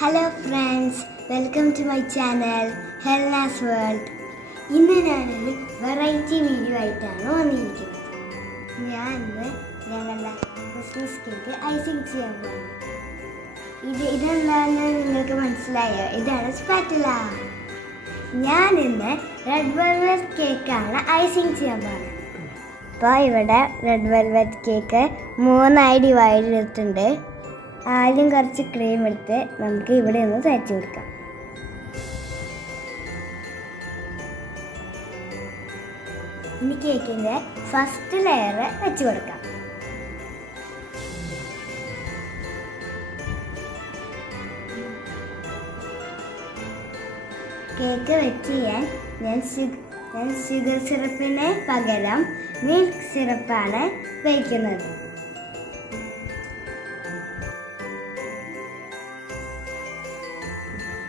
Hello friends welcome to my channel Helnas world ഇന്ന് ഞാനൊരു variety video ആയിട്ടാണ് വന്നിരിക്കുന്നത്. ഞാൻ ഇന്ന് ഞങ്ങളുടെ ക്രിസ്മസ് കേക്ക് ഐസിങ് ചെയ്യാൻ പോകുന്നു ഇത് ഇതെന്താണെന്ന് നിങ്ങൾക്ക് മനസ്സിലായോ? ഇതാണ് സ്പാറ്റുല ഞാൻ ഇന്ന് റെഡ് വെൽവെറ്റ് കേക്കാണ് ഐസിങ് ചെയ്യാൻ പോകുന്നത് അപ്പോൾ ഇവിടെ റെഡ് വെൽവെറ്റ് കേക്ക് മൂന്നായി ഡിവൈഡ് ചെയ്തിട്ടുണ്ട്. ആദ്യം കുറച്ച് ക്രീം എടുത്ത് നമുക്ക് ഇവിടെ ഒന്ന് തേച്ച് കൊടുക്കാം. ഇനി കേക്കിന്റെ ഫസ്റ്റ് ലെയർ വെച്ച് കൊടുക്കാം. കേക്ക് വെച്ച് ചെയ്യാൻ ഞാൻ ഞാൻ ഷുഗർ സിറപ്പിന് പകരം മിൽക്ക് സിറപ്പാണ് വയ്ക്കുന്നത്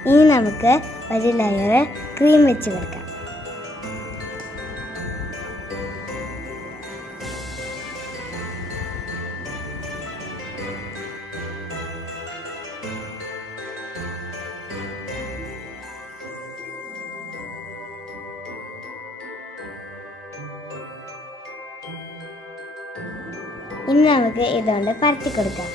ഇനി നമുക്ക് ഒരു ലെയർ ക്രീം വെച്ച് കൊടുക്കാം. ഇനി നമുക്ക് ഇതുകൊണ്ട് പരത്തി കൊടുക്കാം.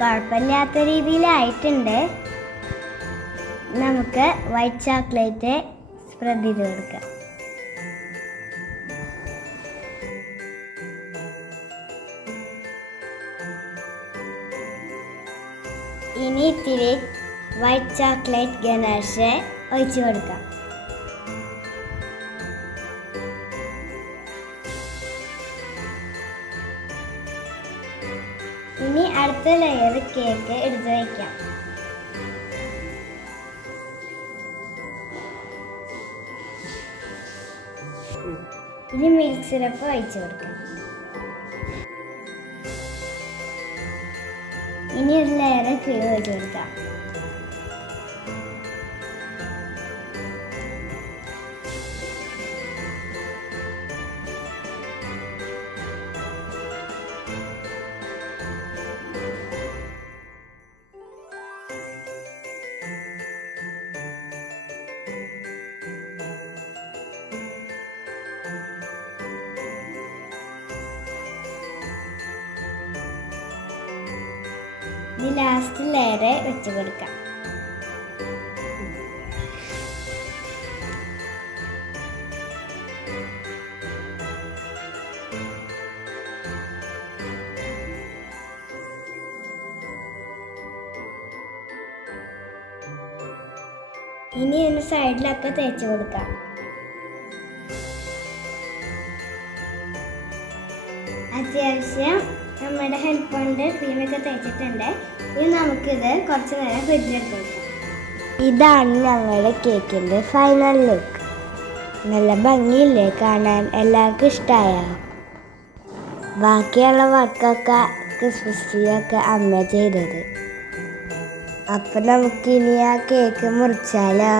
കുഴപ്പമില്ലാത്ത രീതിയിലായിട്ടുണ്ട്. നമുക്ക് വൈറ്റ് ചോക്ലേറ്റ് സ്പ്രെഡ് ചെയ്ത് കൊടുക്കാം. ഇനി ഇത്തിരി വൈറ്റ് ചോക്ലേറ്റ് ഗനാഷെ ഒഴിച്ചു കൊടുക്കാം. ഇനി അടുത്ത ലെയർ കേക്ക് എടുത്തു വയ്ക്കാം ഇനി മിൽക്ക് സിറപ്പ് ഒഴിച്ചു കൊടുക്കാം. ഇനി ഒരു ലെയർ ക്രീം ഒഴിച്ചു കൊടുക്കാം. ഇനി ലാസ്റ്റ് ലെയർ വെച്ച് കൊടുക്കാം. ഇനി ഒന്ന് സൈഡിലൊക്കെ തേച്ച് കൊടുക്കാം. അത്യാവശ്യം നമ്മുടെ ഹെൽപ്പ് കൊണ്ട് ക്രീമൊക്കെ തേച്ചിട്ടുണ്ട്. ഇനി നമുക്കിത് കുറച്ച് നേരം ഫ്രിഡ്ജിലെടുത്ത് ഇതാണ് ഞങ്ങളുടെ കേക്കിന്റെ ഫൈനൽ ലുക്ക് നല്ല ഭംഗിയില്ലേ കാണാൻ? എല്ലാവർക്കും ഇഷ്ടമായ ബാക്കിയുള്ള വർക്കൊക്കെ ക്രിസ്മസ് ട്രീ ഒക്കെ അമ്മ ചെയ്തത്. അപ്പം നമുക്കിനി ആ കേക്ക് മുറിച്ചാലോ?